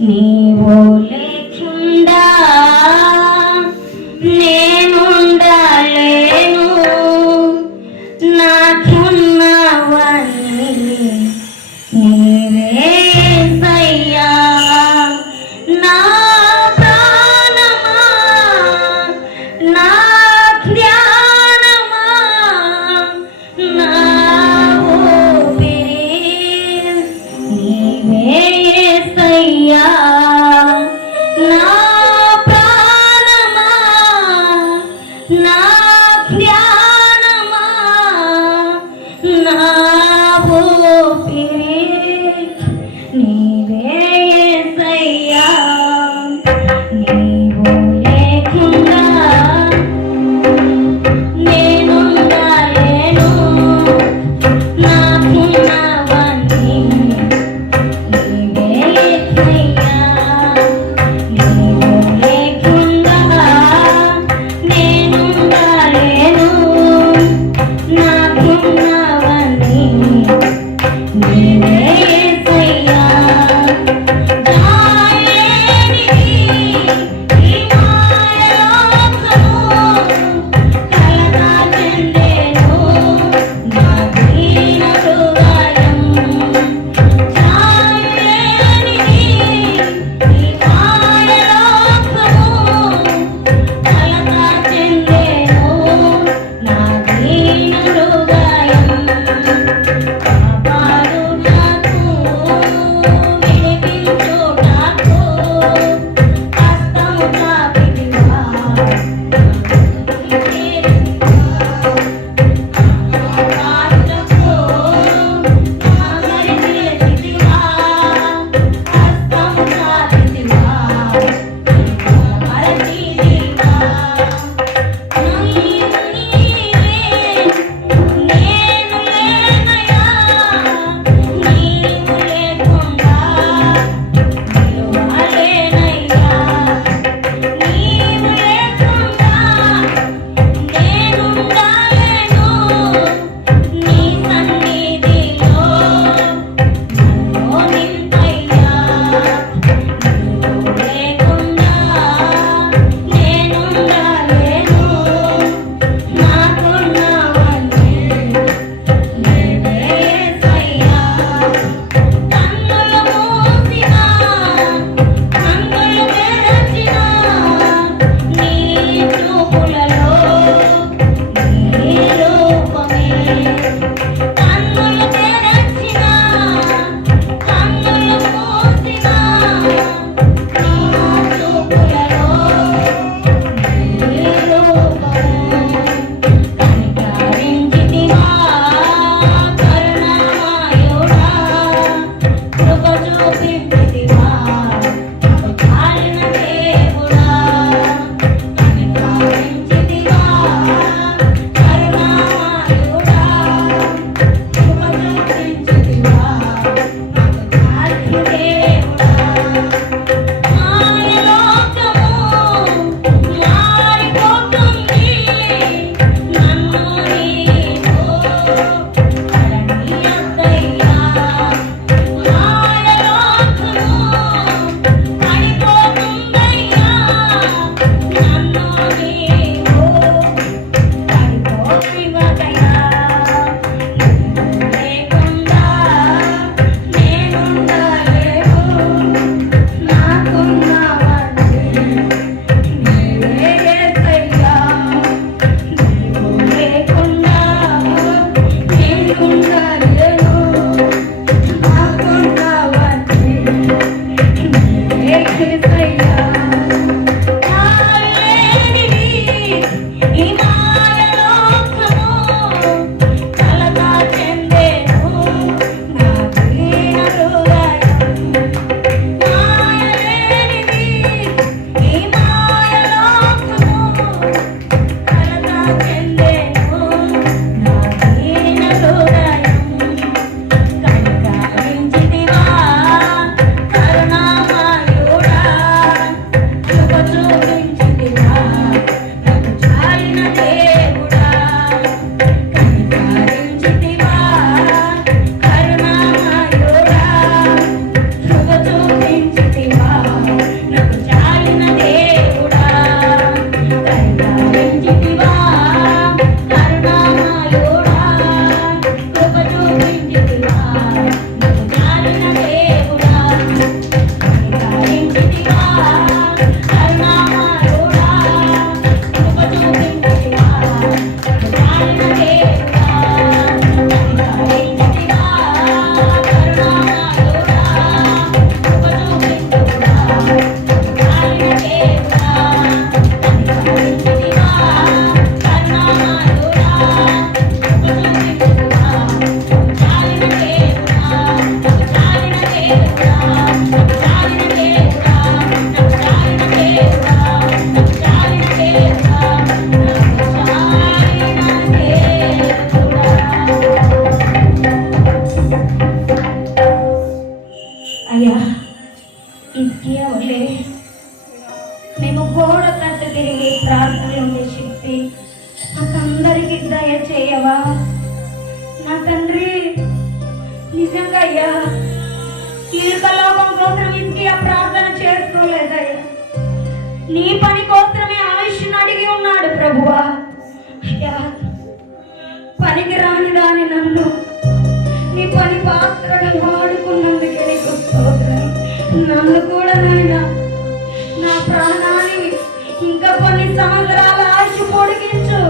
నీవు లేకుండా నేనుండలేను, నాకున్నవన్నీ నీవే యేసయ్యా. నా ప్రాణమా, నా ధ్యానమా, నా ఊపిరి నీవే యేసయ్యా. నా ప్రాణమా, నా ధ్యానమా, నా ఊపిరి నీవే యేసయ్యా. నీవు లేకుండా నేనుండలేను, నాకున్నవన్నీ నీవే యేసయ్యా. నీవు లేకుండా నేనుండలేను, నాకున్నవన్నీ నీవే యేసయ్యా. దాయేనిది ఈ మాయలోకము, కలత చెందెను నా దీన హృదయం. దాయేనిది ఈ మాయలోకము, కలత చెందెను నా దీన హృదయం. కాపాడు నాకు, విడిపించుటకు హస్తము చాపితివా. ఆకాశపు నాగరి నిలిచితివా, హస్తము చాపితివా, మరచితివా. నీవు నీవే, నేను లేనయ్యా, నీవు లేకుండా నిలువలేనయ్యా. నీవు లేకుండా నేనుండలేను, నీ సన్నిధిలో నన్ను నింపయ్యా. నీవు లేకుండా నేనుండలేను, నాకున్నవన్నీ నీవే యేసయ్యా. కన్నులు మూసినా, కన్నులు తెరచినా, నీ చూపులలో నీ రూపమే. కన్నులు తెరచినా, కన్నులు మూసినా, నీ చూపులలో నీ రూపము. కనికరించితివా కరుణామయుడా, కృప చూపించితివా నాకు చాలిన దేవుడా. కనికరించితివా కరుణామయుడా, కృప చూపించితివా నాకు చాలిన దేవుడా. మాయలోకము మారిపోతుంది, నన్ను నీవు కడనీయద్దయ్యా. మాయలోకము ఇస్కియావలే మేము గోడ తట్టు తిరిగి ప్రార్థనలు ఉండే శక్తి మాకందరికి దయచేయవా నా తండ్రి. నిజంగా అయ్యా ఇరుకలోకం కోసం ఇస్కియా ప్రార్థన చేసుకోలేదయ్యా, నీ పని కోసమే ఆయుష్ను అడిగి ఉన్నాడు ప్రభువా. అయ్యా పనికి రాని దాని నన్ను నీ పని పాత్రగా వాడుకున్నందుకే నీకు స్తోత్రం. నన్ను కూడా నాయనా నా ప్రాణాన్ని ఇంకా కొన్ని సంవత్సరాల ఆయుష్ పొడిగించు.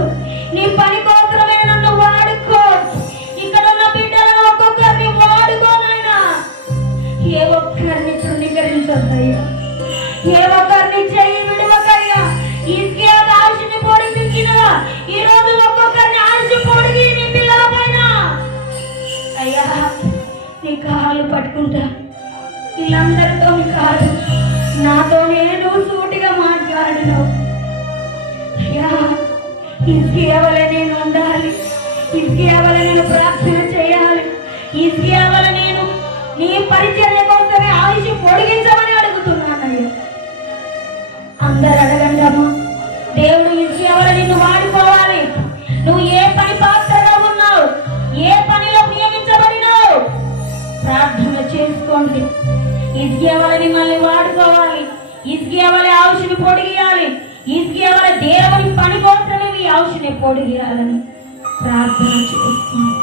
నీ పని కోసమే నన్ను వాడుకో. ఇక్కడ ఉన్న బిడ్డలను ఒక్కొక్కరిని వాడుకో నాయనా. ఏ ఒక్కరిని తృణీకరించొద్దయ్యా, ఏ ఒక్కరిని చెయ్యి విడవకయ్యా. ఇస్కియా ఆయుష్ని పొడిగించినగా ఈ రోజు ఒక్కొక్కరిని ఆయుష్ పొడిగి నీ పిల్లల పైన అయ్యా నీ కాళ్ళు పట్టుకుంటా. వీళ్ళందరితో కాదు నాతో నేను సూటిగా మాట్లాడినావు అయ్యా. ఇస్కియావలే నేను ఉండాలి, ఇస్కియావలే నేను ప్రార్థన చేయాలి, ఇస్కియావలే నేను నీ పరిచర్య కోసమే ఆయుష్ పొడిగించమని అడుగుతున్నానయ్యా. అందరు అడగండి అమ్మా. దేవుడు ఇస్కియావలే నిన్ను వాడుకోవాలి. నువ్వు ఏ పని పాత్రగా ఉన్నావు, ఏ పనిలో నియమించబడినావు ప్రార్థన చేసుకోండి. ఇస్కియావలే మిమ్మల్ని వాడుకోవాలి, ఇస్కియావలే ఆయుష్ని పొడిగియాలి, ఇస్కియావలే దేవుని పని కోసమే ఈ ఆయుష్ని పొడిగియాలని ప్రార్థన చేసుకోండి.